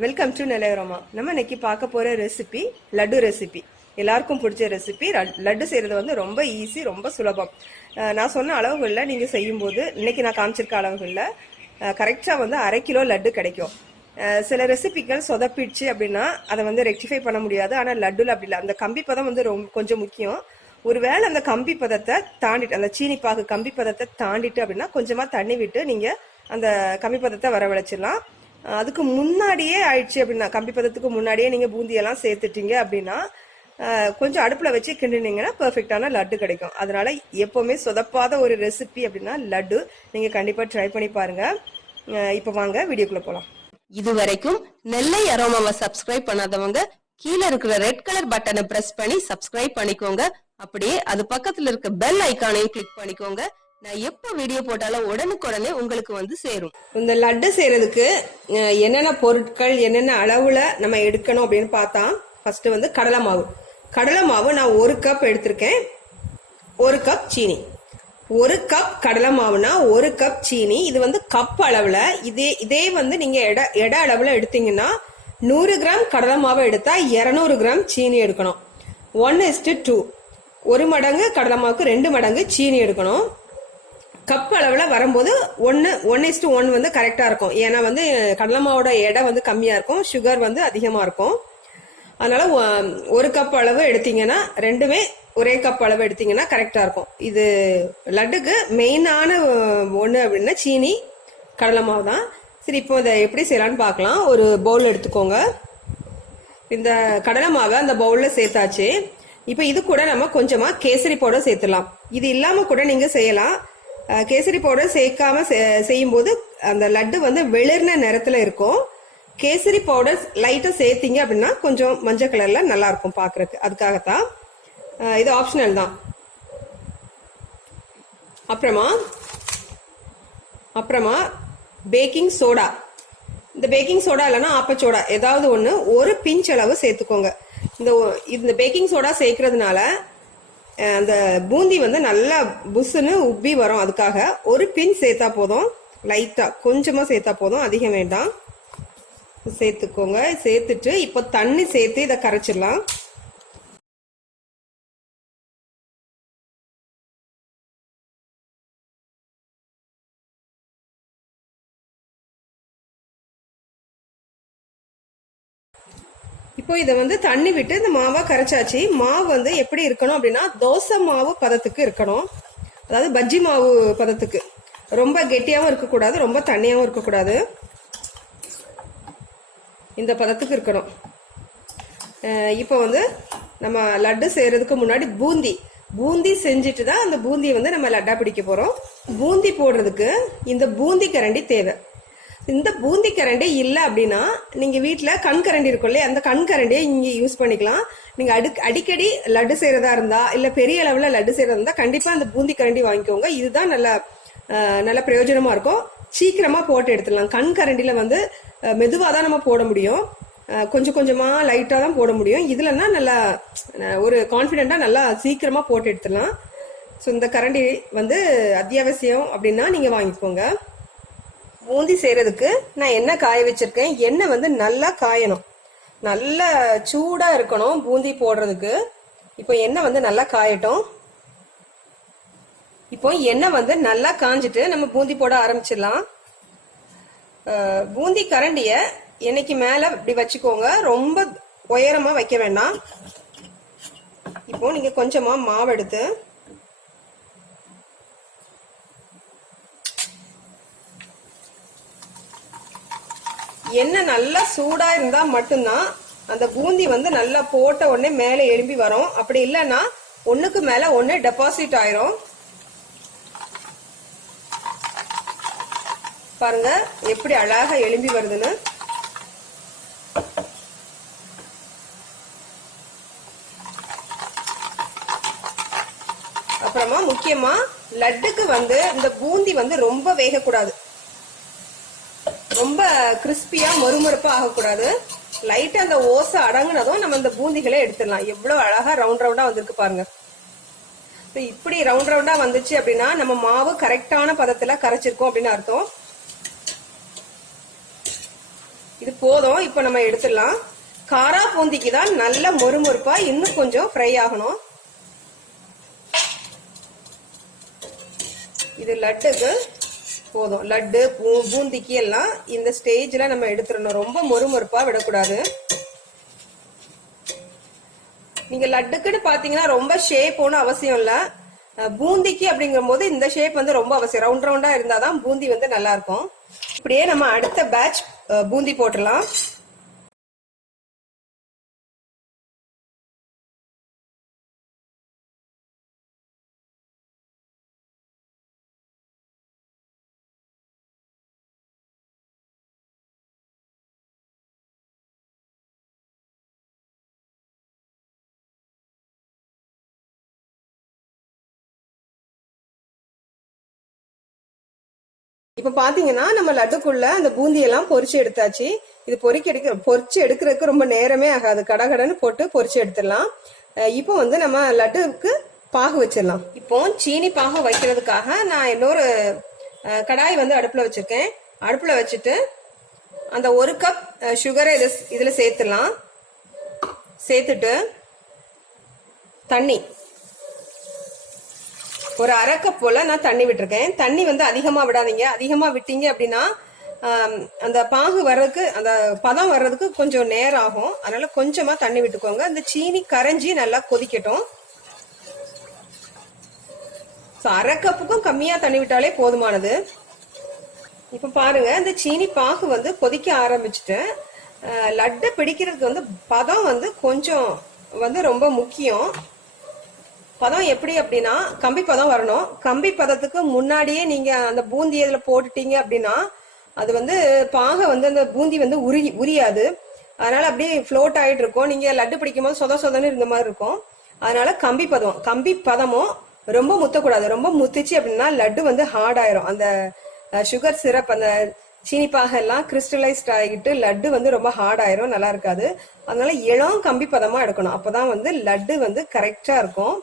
Welcome to Nellai aroma. நம்ம இன்னைக்கு பார்க்க போற ரெசிபி லட்டு ரெசிபி. எல்லாருக்கும் பிடிச்ச ரெசிபி. லட்டு செய்யறது வந்து ரொம்ப ஈஸி, ரொம்ப சுலபம். நான் சொன்ன அளவுகளில் நீங்க செய்யும் போது இன்னைக்கு நான் காமிச்சிருக்க அளவுகளில் கரெக்டா வந்து 1/2 கிலோ லட்டு கிடைக்கும். சில ரெசிபிகள் சொதப்பிடுச்சு அப்படின்னா அதை வந்து ரெக்டிஃபை பண்ண முடியாது. ஆனா லட்டுல அப்படி இல்லை. அந்த கம்பி பதம் வந்து கொஞ்சம் முக்கியம். ஒருவேளை அந்த கம்பி பதத்தை தாண்டிட்டு, அந்த சீனி பாகு கம்பி பதத்தை தாண்டிட்டு அப்படின்னா கொஞ்சமா தண்ணி விட்டு நீங்க அந்த கம்பி பதத்தை வரவழைச்சிடலாம். அதுக்கு முன்னாடியே ஆயிடுச்சு அப்படின்னா, கம்பி பதத்துக்கு முன்னாடியே நீங்க பூந்தியெல்லாம் சேர்த்துட்டீங்க அப்படின்னா கொஞ்சம் அடுப்புல வச்சு கிண்டினீங்கன்னா பெர்ஃபெக்டான லட்டு கிடைக்கும். அதனால எப்பவுமே சொதப்பாத ஒரு ரெசிபி அப்படின்னா லட்டு. நீங்க கண்டிப்பா ட்ரை பண்ணி பாருங்க. இப்ப வாங்க வீடியோக்குள்ள போலாம். இது வரைக்கும் நெல்லை அரோமாவை சப்ஸ்கிரைப் பண்ணாதவங்க கீழே இருக்கிற ரெட் கலர் பட்டனை பிரஸ் பண்ணி சப்ஸ்கிரைப் பண்ணிக்கோங்க. அப்படியே அது பக்கத்துல இருக்க பெல் ஐக்கானையும் கிளிக் பண்ணிக்கோங்க. நான் எப்ப வீடியோ போட்டாலும் உடனுக்குடனே உங்களுக்கு வந்து சேரும். இந்த லட்டு செய்யறதுக்கு என்னென்ன பொருட்கள் என்னென்ன அளவுல நம்ம எடுக்கணும் அப்படின்னு பார்த்தா, ஃபர்ஸ்ட் வந்து கடலை மாவு. கடலை மாவு நான் 1 கப் எடுத்திருக்கேன். 1 கப் சீனி. 1 கப் கடலை மாவுனா 1 கப் சீனி. இது வந்து கப் அளவுல. இதே வந்து நீங்க எடை அளவுல எடுத்தீங்கன்னா 100 கிராம் கடலை மாவை எடுத்தா 200 கிராம் சீனி எடுக்கணும். 1:2. 1 மடங்கு கடலை மாவுக்கு 2 மடங்கு சீனி எடுக்கணும். கப் அளவுல வரும்போது 1:1 வந்து கரெக்டா இருக்கும். ஏன்னா வந்து கடலை மாவோட எடை வந்து கம்மியா இருக்கும், சுகர் வந்து அதிகமா இருக்கும். அதனால 1 கப் அளவு எடுத்தீங்கன்னா ரெண்டுமே ஒரே கப் அளவு எடுத்தீங்கன்னா கரெக்டா இருக்கும். இது லட்டுக்கு மெயினான ஒண்ணு அப்படின்னா சீனி கடலை மாவு தான். சரி, இப்போ இதை எப்படி செய்யலான்னு பார்க்கலாம். ஒரு பவுல் எடுத்துக்கோங்க. இந்த கடலை மாவை அந்த பவுல்ல சேர்த்தாச்சு. இப்போ இது கூட நம்ம கொஞ்சமா கேசரி பவுடர் சேர்த்துலாம். இது இல்லாம கூட நீங்க செய்யலாம். கேசரி பவுடர் சேர்க்காம செய்யும் போது அந்த லட்டு வந்து வெளிர்ன நிறத்துல இருக்கும். கேசரி பவுடர் லைட்டா சேர்த்தீங்க அப்படின்னா கொஞ்சம் மஞ்சள் கலர்ல நல்லா இருக்கும் பாக்குறதுக்கு. அதுக்காகத்தான். இது ஆப்ஷனல் தான். அப்புறமா பேக்கிங் சோடா. இந்த பேக்கிங் சோடா இல்லைன்னா ஆப்பச்சோடா ஏதாவது ஒன்று ஒரு பிஞ்ச் அளவு சேர்த்துக்கோங்க. இந்த பேக்கிங் சோடா சேர்க்கறதுனால அந்த பூந்தி வந்து நல்லா புஸ்ஸுன்னு உப்பி வரும். அதுக்காக ஒரு பின் சேர்த்தா போதும். லைட்டா கொஞ்சமா சேர்த்தா போதும், அதிகம் வேண்டாம். சேர்த்துக்கோங்க. சேர்த்துட்டு இப்போ தண்ணி சேர்த்து இதை கரைச்சிடலாம். இப்போ இதை வந்து தண்ணி விட்டு இந்த மாவை கரைச்சாச்சு. மாவு வந்து எப்படி இருக்கணும் அப்படின்னா தோசை மாவு பதத்துக்கு இருக்கணும். அதாவது பஜ்ஜி மாவு பதத்துக்கு. ரொம்ப கெட்டியாவும் இருக்கக்கூடாது, ரொம்ப தண்ணியாவும் இருக்கக்கூடாது. இந்த பதத்துக்கு இருக்கணும். இப்போ வந்து நம்ம லட்டு செய்யறதுக்கு முன்னாடி பூந்தி செஞ்சுட்டு தான் அந்த பூந்தியை வந்து நம்ம லட்டா பிடிக்க போறோம். பூந்தி போடுறதுக்கு இந்த பூந்தி கரண்டி தேவை. இந்த பூந்தி கரண்டி இல்லை அப்படின்னா நீங்க வீட்டுல கண் கரண்டி இருக்கும் இல்லையா, அந்த கண் கரண்டியை இங்க யூஸ் பண்ணிக்கலாம். நீங்க அடிக்கடி லட்டு செய்யறதா இருந்தா இல்ல பெரிய அளவுல லட்டு செய்யறதா இருந்தா கண்டிப்பா அந்த பூந்தி கரண்டி வாங்கிக்கோங்க. இதுதான் நல்ல பிரயோஜனமா இருக்கும். சீக்கிரமா போட்டு எடுத்துடலாம். கண் கரண்டில வந்து மெதுவா தான் நம்ம போட முடியும், கொஞ்சம் கொஞ்சமா லைட்டா தான் போட முடியும். இதுலன்னா நல்லா ஒரு கான்பிடென்டா நல்லா சீக்கிரமா போட்டு எடுத்துடலாம். ஸோ இந்த கரண்டி வந்து அத்தியாவசியம் அப்படின்னா நீங்க வாங்கிக்கோங்க. பூந்தி செய்யறதுக்கு நான் எண்ணெய் காய வச்சிருக்கேன். எண்ணெய் வந்து நல்லா காயணும், நல்லா சூடா இருக்கணும் பூந்தி போடுறதுக்கு. இப்போ எண்ணெய் வந்து நல்லா காயட்டும். இப்போ எண்ணெய் வந்து நல்லா காஞ்சிட்டு நம்ம பூந்தி போட ஆரம்பிச்சிடலாம். பூந்தி கரண்டிய எண்ணெய்க்கு மேல இப்படி வச்சுக்கோங்க, ரொம்ப உயரமா வைக்க வேண்டாம். இப்போ நீங்க கொஞ்சமா மாவு எடுத்து எண்ணெய் நல்லா சூடா இருந்தா மட்டும்தான் அந்த பூந்தி வந்து நல்லா போட்ட உடனே மேலே எழும்பி வரும். அப்படி இல்லைன்னா ஒண்ணுக்கு மேல ஒண்ணு டெபாசிட் ஆயிரும். பாருங்க எப்படி அழகா எழும்பி வருதுன்னு. அப்புறமா முக்கியமா லட்டுக்கு வந்து இந்த பூந்தி வந்து ரொம்ப வேகக்கூடாது, ரொம்ப கிறிஸ்பியா மொறுமொறுப்பா ஆகக்கூடாது. லைட்டா அந்த ஓசை அடங்குனதும் நம்ம இந்த பூந்திகளை எடுத்துடலாம். எவ்வளவு அழகா ரவுண்ட் ரவுண்டா வந்திருக்கு பாருங்க. இப்படி ரவுண்ட் ரவுண்டா வந்துச்சு அப்படின்னா நம்ம மாவு கரெக்டான பதத்துல கரைச்சிருக்கோம் அப்படின்னு அர்த்தம். இது போதும். இப்போ நம்ம எடுத்துடலாம். காரா பூந்திக்கு தான் நல்ல மொறுமொறுப்பா இன்னும் கொஞ்சம் ஃப்ரை ஆகணும். இது லட்டுக்கு போதும். லட்டு பூந்திக்கு எல்லாம் இந்த ஸ்டேஜ்ல நம்ம எடுத்துடணும். ரொம்ப மொறுமொறுப்பா விடக்கூடாது. நீங்க லட்டுக்குன்னு பாத்தீங்கன்னா ரொம்ப ஷேப் ஒன்றும் அவசியம் இல்ல. பூந்திக்கு அப்படிங்கும் போது இந்த ஷேப் வந்து ரொம்ப அவசியம். ரவுண்ட் ரவுண்டா இருந்தாதான் பூந்தி வந்து நல்லா இருக்கும். இப்படியே நம்ம அடுத்த பேட்ச் பூந்தி போட்டுடலாம். இப்ப பாத்தீங்கன்னா நம்ம லட்டுக்குள்ள அந்த பூந்தி எல்லாம் பொரிச்சு எடுத்தாச்சு. இது பொரிச்சு எடுக்கிறதுக்கு ரொம்ப நேரமே ஆகாது. கடகடன்னு போட்டு பொரிச்சு எடுத்துடலாம். இப்போ வந்து நம்ம லட்டுக்கு பாகு வச்சிடலாம். இப்போ சீனி பாகு வைக்கிறதுக்காக நான் இன்னொரு கடாய் வந்து அடுப்புல வச்சிருக்கேன். அடுப்புல வச்சுட்டு அந்த 1 கப் சுகரை இதுல சேர்த்துடலாம். சேர்த்துட்டு தண்ணி ஒரு 1/2 கப் போல நான் தண்ணி விட்டுருக்கேன். தண்ணி வந்து அதிகமா விடாதீங்க. அதிகமா விட்டீங்க அப்படின்னா அந்த பாகு வர்றதுக்கு அந்த பதம் வர்றதுக்கு கொஞ்சம் நேரம் ஆகும். அதனால கொஞ்சமா தண்ணி விட்டுக்கோங்க. அந்த சீனி கரைஞ்சி நல்லா கொதிக்கட்டும். 1/2 கப்புக்கும் கம்மியா தண்ணி விட்டாலே போதுமானது. இப்ப பாருங்க, இந்த சீனி பாகு வந்து கொதிக்க ஆரம்பிச்சுட்டு லட்டு பிடிக்கிறதுக்கு வந்து பதம் வந்து கொஞ்சம் வந்து ரொம்ப முக்கியம். பதம் எப்படி அப்படின்னா கம்பி பதம் வரணும். கம்பி பதத்துக்கு முன்னாடியே நீங்க அந்த பூந்தி இதுல போட்டுட்டீங்க அப்படின்னா அது வந்து பாகை வந்து அந்த பூந்தி வந்து உரியாது. அதனால அப்படியே ஃப்ளோட் ஆயிட்டு இருக்கும். நீங்க லட்டு பிடிக்கும் போது சொதன்னு இருந்த மாதிரி இருக்கும். அதனால கம்பி பதமும் ரொம்ப முத்தக்கூடாது. ரொம்ப முத்திச்சு அப்படின்னா லட்டு வந்து ஹார்ட் ஆயிரும். அந்த சுகர் சிரப் அந்த சீனி பாகை எல்லாம் கிறிஸ்டலைஸ்ட் ஆகிட்டு லட்டு வந்து ரொம்ப ஹார்ட் ஆயிரும், நல்லா இருக்காது. அதனால இளம் கம்பி பதமா எடுக்கணும். அப்பதான் வந்து லட்டு வந்து கரெக்டா இருக்கும்.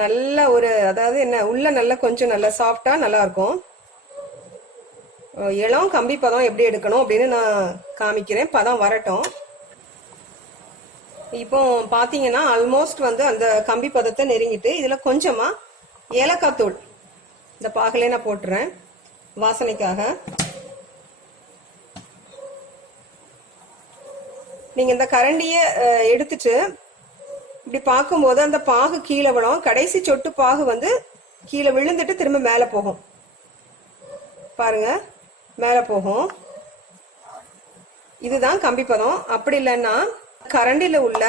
நல்ல ஒரு அதாவது என்ன உள்ள நல்ல கொஞ்சம் நல்ல சாஃப்டா நல்லா இருக்கும். இளம் கம்பி பதம் எப்படி எடுக்கணும் அப்படின்னு நான் காமிக்கிறேன். பதம் வரட்டும். இப்போ பாத்தீங்கன்னா ஆல்மோஸ்ட் வந்து அந்த கம்பி பதத்தை நெருங்கிட்டு இதுல கொஞ்சமா ஏலக்காய் தூள் இந்த பாகலே நான் போட்டுறேன் வாசனைக்காக. நீங்க இந்த கரண்டிய எடுத்துட்டு இப்படி பார்க்கும்போது அந்த பாகு கீழே விழும். கடைசி சொட்டு பாகு வந்து கீழே விழுந்துட்டு திரும்ப மேல போகும். பாருங்க, மேல போகும். இதுதான் கம்பி பதம். அப்படி இல்லைன்னா கரண்டில உள்ள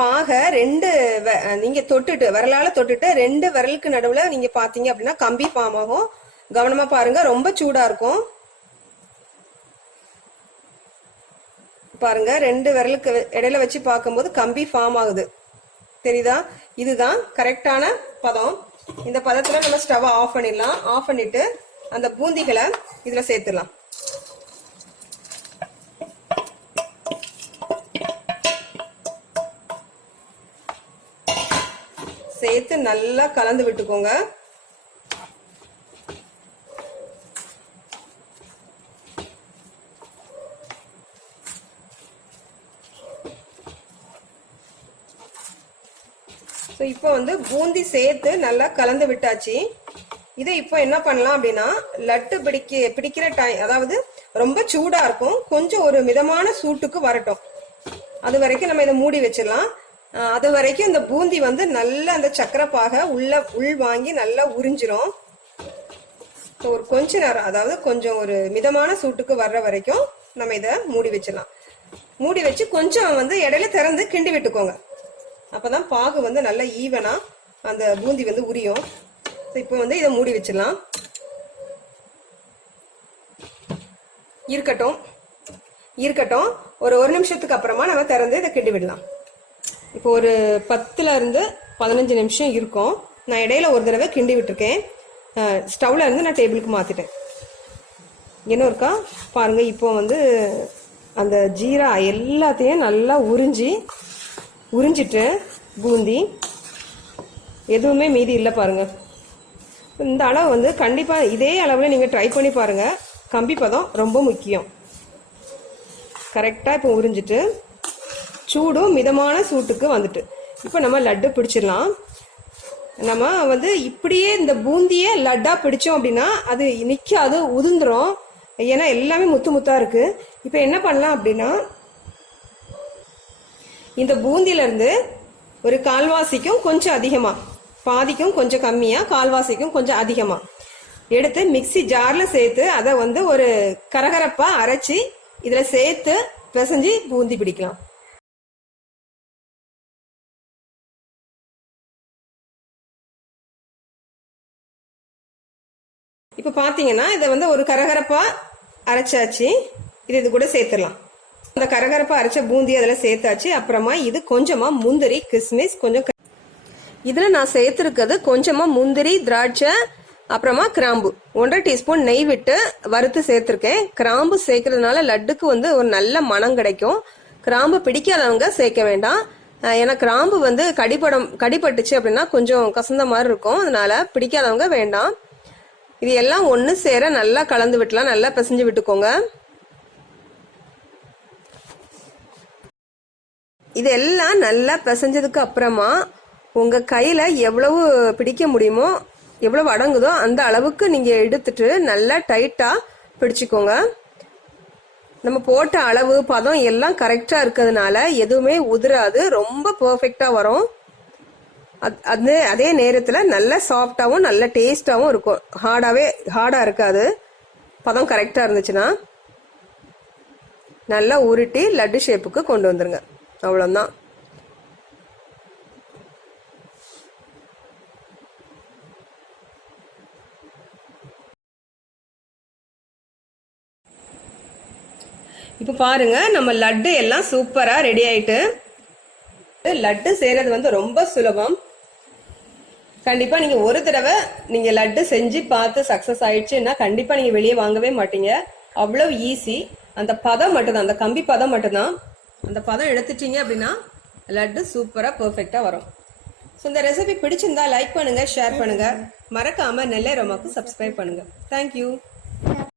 பாகை நீங்க தொட்டுட்டு விரலால தொட்டுட்டு 2 விரலுக்கு நடுவுல நீங்க பாத்தீங்க அப்படின்னா கம்பி ஃபார்ம் ஆகும். கவனமா பாருங்க, ரொம்ப சூடா இருக்கும். பாருங்க, 2 விரலுக்கு இடையில வச்சு பார்க்கும்போது கம்பி ஃபார்ம் ஆகுது. தெரியுதா? இதுதான் கரெக்டான பதம். இந்த பதத்துல நம்ம ஸ்டவ் ஆஃப் பண்ணிடலாம். ஆஃப் பண்ணிட்டு அந்த பூந்திகளை இதுல சேர்த்துடலாம். சேர்த்து நல்லா கலந்து விட்டுக்கோங்க. இப்போ வந்து பூந்தி சேர்த்து நல்லா கலந்து விட்டாச்சு. இதை இப்போ என்ன பண்ணலாம் அப்படின்னா லட்டு பிடிக்கிற டைம், அதாவது ரொம்ப சூடா இருக்கும், கொஞ்சம் ஒரு மிதமான சூட்டுக்கு வரட்டும். அது வரைக்கும் நம்ம இதை மூடி வச்சிடலாம். அது வரைக்கும் இந்த பூந்தி வந்து நல்ல அந்த சக்கரை பாகை உள் வாங்கி நல்லா உறிஞ்சிரும். ஒரு கொஞ்ச நேரம், அதாவது கொஞ்சம் ஒரு மிதமான சூட்டுக்கு வர்ற வரைக்கும் நம்ம இதை மூடி வச்சிடலாம். மூடி வச்சு கொஞ்சம் வந்து இடையில திறந்து கிண்டி விட்டுக்கோங்க. அப்பதான் பாகு வந்து நல்லா ஈவனா அந்த பூந்தி வந்து உரியும். இப்போ வந்து இதை மூடி வச்சிடலாம். இருக்கட்டும். ஒரு 1 நிமிஷத்துக்கு அப்புறமா நம்ம திறந்து இதை கிண்டி விடலாம். இப்போ ஒரு 10ல இருந்து 15 நிமிஷம் இருக்கும். நான் இடையில ஒரு தடவை கிண்டி விட்டுருக்கேன். ஸ்டவ்ல இருந்து நான் டேபிளுக்கு மாத்திட்டேன். என்ன இருக்கா பாருங்க. இப்போ வந்து அந்த ஜீரா எல்லாத்தையும் நல்லா உறிஞ்சிட்டு பூந்தி எதுவுமே மீதி இல்லை பாருங்க. இந்த அளவு வந்து கண்டிப்பா இதே அளவுல நீங்க ட்ரை பண்ணி பாருங்க. கம்பி பதம் ரொம்ப முக்கியம். கரெக்டாக இப்போ உறிஞ்சிட்டு சூடும் மிதமான சூட்டுக்கு வந்துட்டு இப்போ நம்ம லட்டு பிடிச்சிடலாம். நம்ம வந்து இப்படியே இந்த பூந்தியை லட்டாக பிடிச்சோம் அப்படின்னா அது நிற்காது, உதிர்ந்துடும். ஏன்னா எல்லாமே முத்து முத்தாக இருக்குது. இப்போ என்ன பண்ணலாம் அப்படின்னா இந்த பூந்தியிலேருந்து ஒரு கால்வாசிக்கும் கொஞ்சம் அதிகமாக, பாதிக்கும் கொஞ்சம் கம்மியாக, கால்வாசிக்கும் கொஞ்சம் அதிகமாக எடுத்து மிக்சி ஜாரில் சேர்த்து அதை வந்து ஒரு கரகரப்பாக அரைச்சி இதில் சேர்த்து பிசைஞ்சு பூந்தி பிடிக்கலாம். இப்போ பார்த்தீங்கன்னா இதை வந்து ஒரு கரகரப்பாக அரைச்சாச்சு. இது கூட சேர்த்துடலாம். அந்த கரகரப்பாக அரைச்ச பூந்தி அதில் சேர்த்தாச்சு. அப்புறமா இது கொஞ்சமாக முந்திரி, கிஸ்மிஸ், கொஞ்சம் இதில் நான் சேர்த்துருக்கிறது கொஞ்சமாக முந்திரி, திராட்சை, அப்புறமா கிராம்பு, 1.5 டீஸ்பூன் நெய் விட்டு வறுத்து சேர்த்துருக்கேன். கிராம்பு சேர்க்கறதுனால லட்டுக்கு வந்து ஒரு நல்ல மனம் கிடைக்கும். கிராம்பு பிடிக்காதவங்க சேர்க்க வேண்டாம். ஏன்னா கிராம்பு வந்து கடிபட்டுச்சு அப்படின்னா கொஞ்சம் கசந்த மாதிரி இருக்கும். அதனால பிடிக்காதவங்க வேண்டாம். இது எல்லாம் ஒன்று சேர நல்லா கலந்து விட்டுலாம், நல்லா பிசைஞ்சு விட்டுக்கோங்க. இதெல்லாம் நல்லா பிசைஞ்சதுக்கு அப்புறமா உங்கள் கையில் எவ்வளவு பிடிக்க முடியுமோ, எவ்வளவு அடங்குதோ அந்த அளவுக்கு நீங்கள் எடுத்துட்டு நல்லா டைட்டாக பிடிச்சிக்கோங்க. நம்ம போட்ட அளவு, பதம் எல்லாம் கரெக்டாக இருக்கிறதுனால எதுவுமே உதிராது, ரொம்ப பர்ஃபெக்டாக வரும். அதே நேரத்தில் நல்ல சாஃப்டாகவும் நல்ல டேஸ்டாகவும் இருக்கும். ஹார்டாக இருக்காது. பதம் கரெக்டாக இருந்துச்சுன்னா நல்லா உருட்டி லட்டு ஷேப்புக்கு கொண்டு வந்துருங்க. அவ்வளோதான். இப்போ பாருங்க, நம்ம லட்டு எல்லாம் சூப்பராக ரெடி ஆயிட்டு. லட்டு செய்யறது வந்து ரொம்ப சுலபம். கண்டிப்பா நீங்க ஒரு தடவை நீங்க லட்டு செஞ்சு பார்த்து சக்சஸ் ஆயிடுச்சுன்னா கண்டிப்பா நீங்க வெளியே வாங்கவே மாட்டீங்க. அவ்வளவு ஈஸி. அந்த பதம் மட்டும்தான், அந்த கம்பி பதம் மட்டும்தான். அந்த பதம் எடுத்துட்டீங்க அப்படின்னா லட்டு சூப்பரா பெர்ஃபெக்டா வரும். ஸோ இந்த ரெசிபி பிடிச்சிருந்தா லைக் பண்ணுங்க, ஷேர் பண்ணுங்க, மறக்காம நெல்லை அரோமாக்கு சப்ஸ்கிரைப் பண்ணுங்க. தேங்க்யூ.